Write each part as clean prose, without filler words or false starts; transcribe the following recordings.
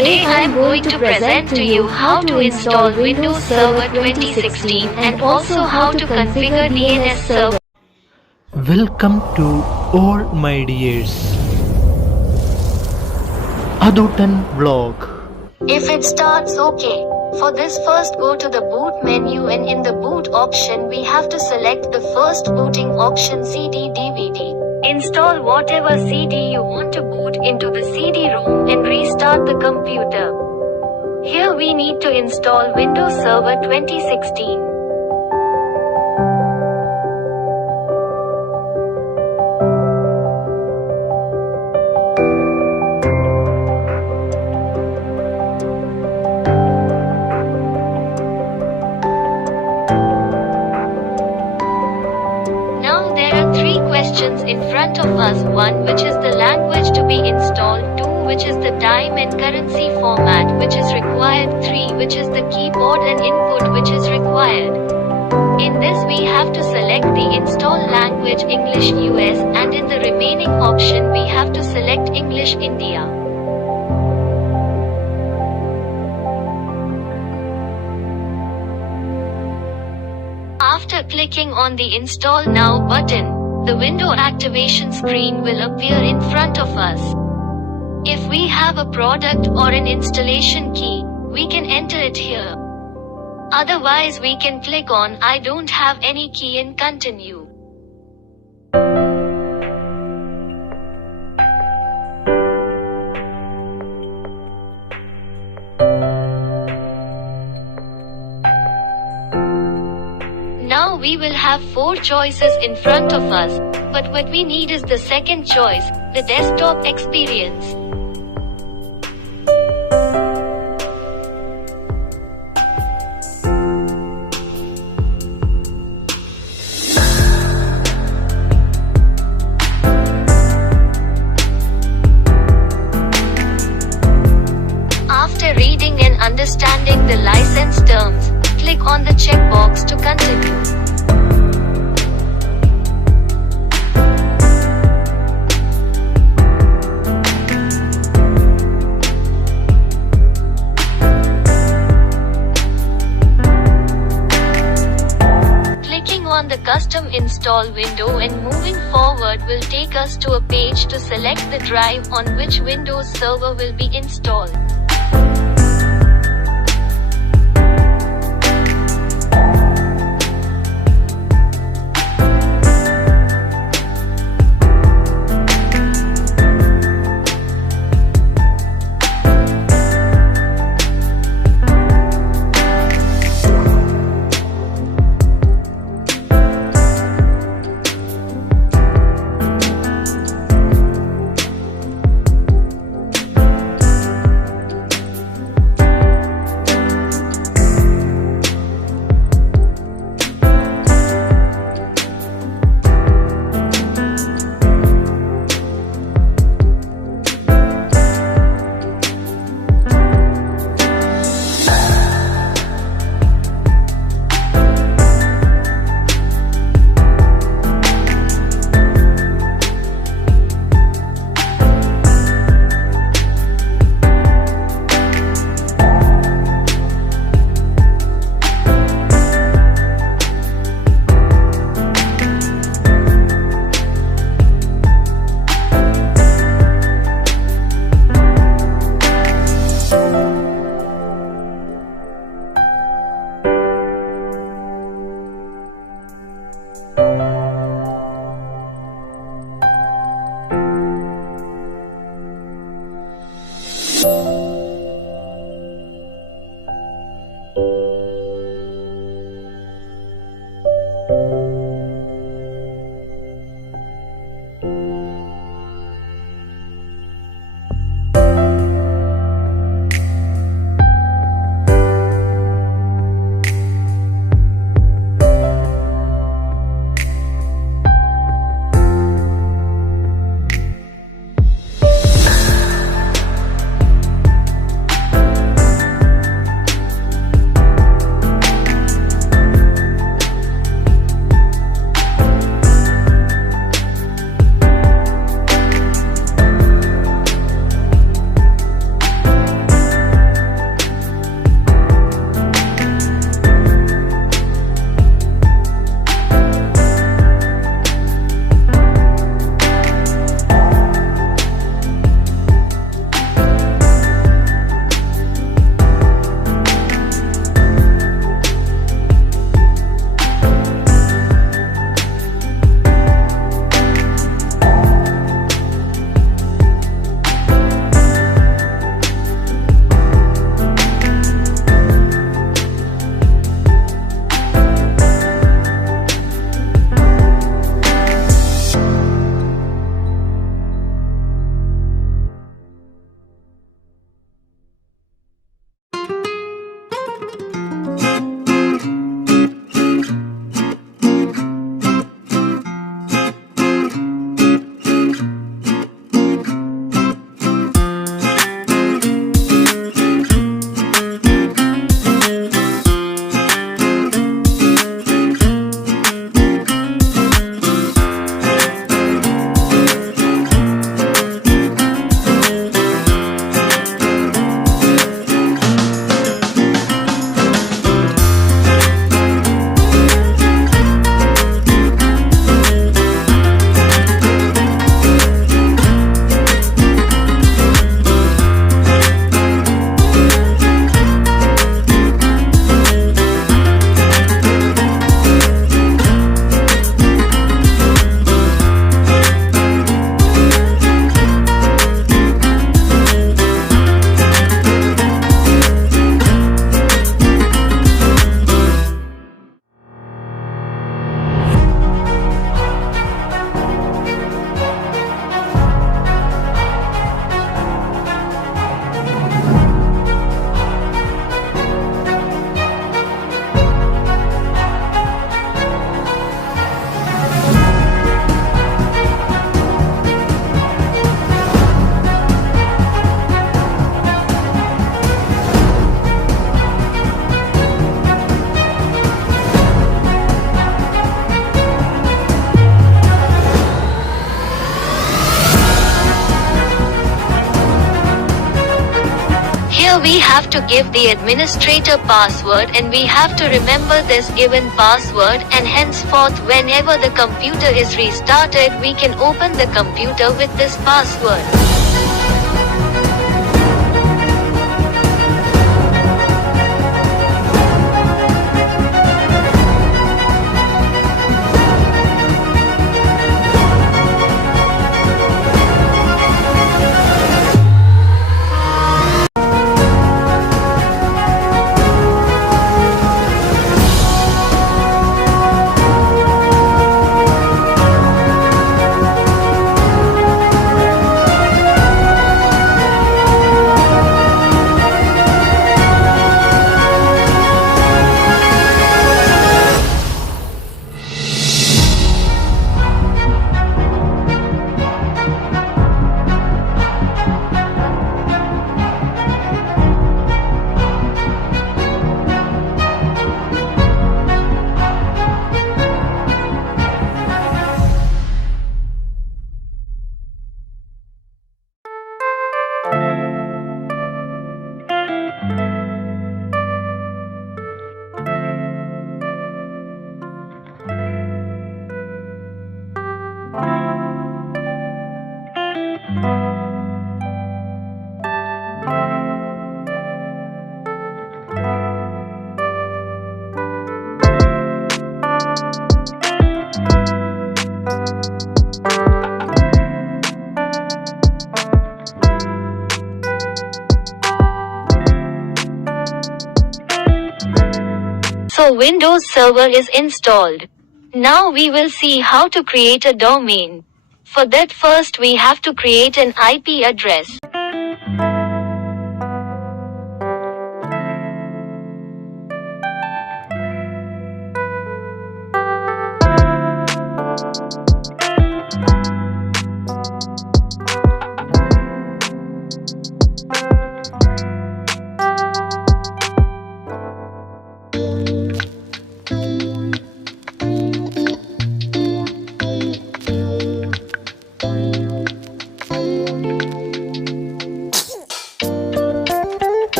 Today I am going to present to you how to install Windows Server 2016 and also how to configure DNS server. Welcome to all my dears. Adhuttan vlog. If it starts okay. For this, first go to the boot menu, and in the boot option we have to select the first booting option, CD DVD. Install whatever CD you want to boot into the CD-ROM and restart the computer. Here we need to install Windows Server 2016. Now there are three questions in front of us. 1, which is the language to be installed. 2, which is the time and currency format which is required. 3, which is the keyboard and input which is required. In this we have to select the install language English US, and in the remaining option we have to select English India. After clicking on the Install Now button, the window activation screen will appear in front of us. If we have a product or an installation key, we can enter it here. Otherwise we can click on I don't have any key and continue. Now we will have 4 choices in front of us, but what we need is the second choice, the desktop experience. After reading and understanding the license terms, click on the checkbox to continue. Clicking on the custom install window and moving forward will take us to a page to select the drive on which Windows Server will be installed. Here we have to give the administrator password and we have to remember this given password, and henceforth whenever the computer is restarted we can open the computer with this password. So Windows Server is installed. Now we will see how to create a domain. For that first we have to create an IP address.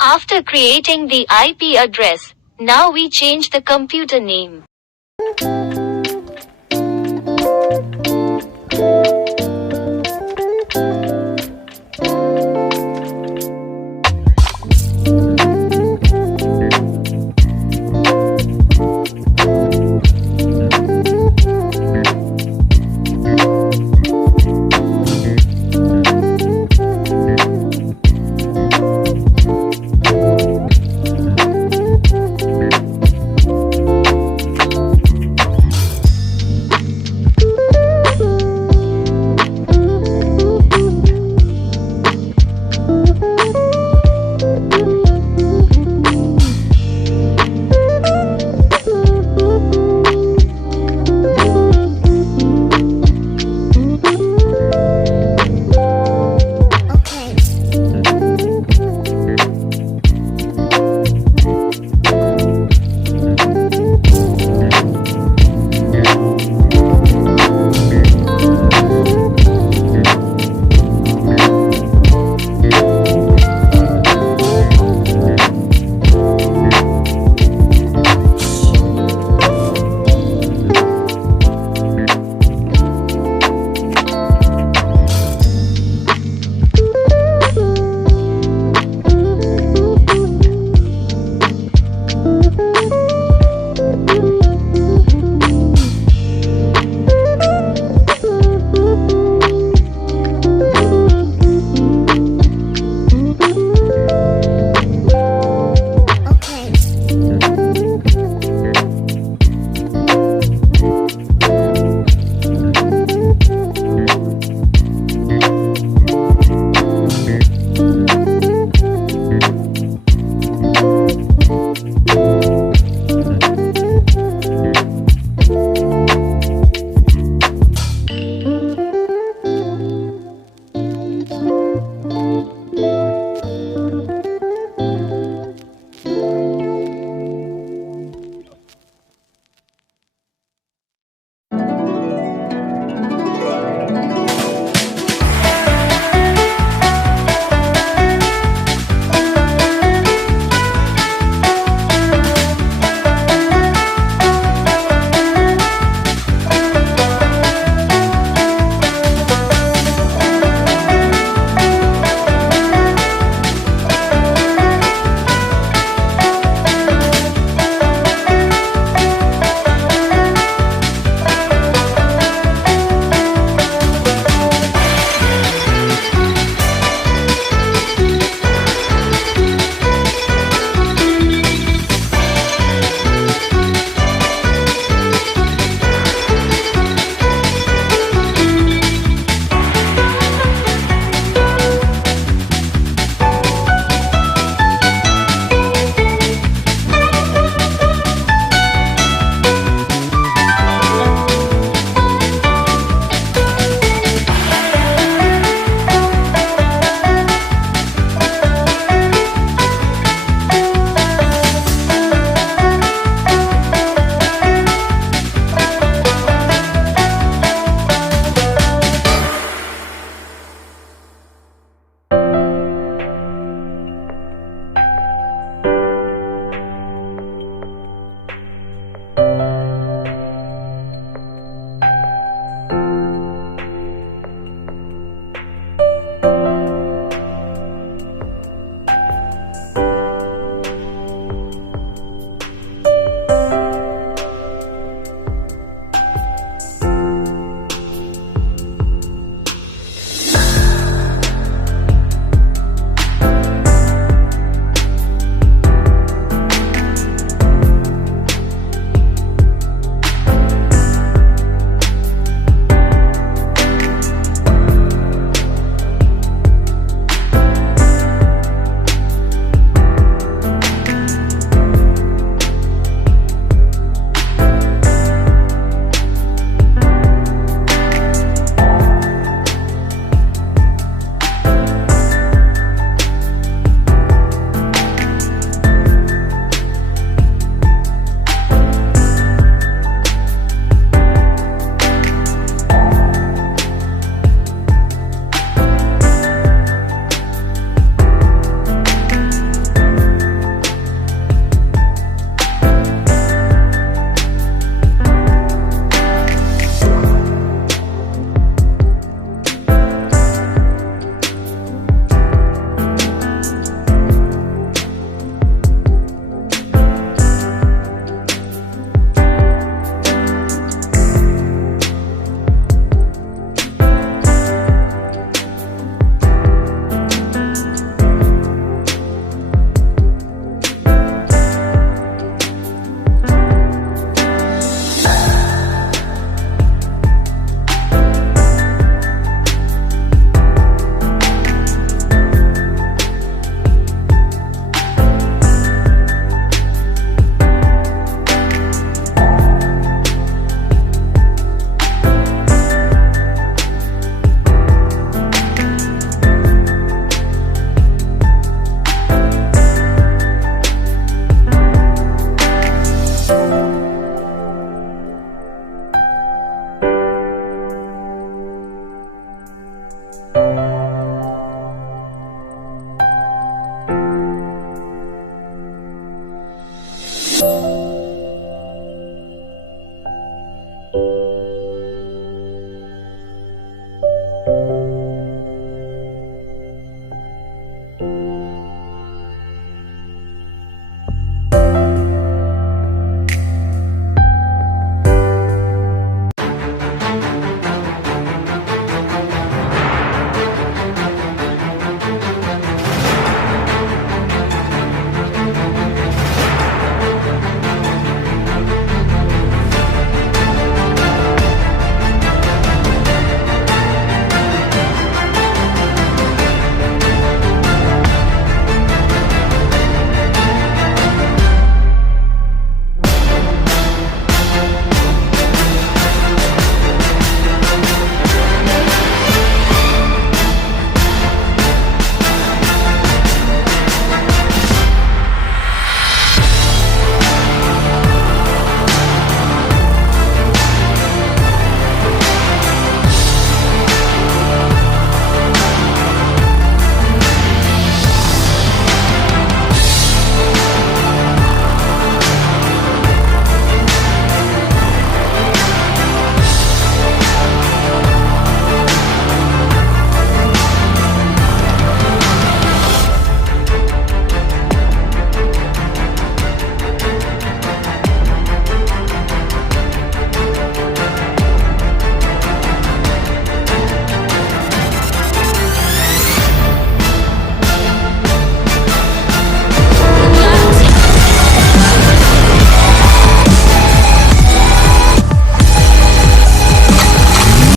After creating the IP address, now we change the computer name.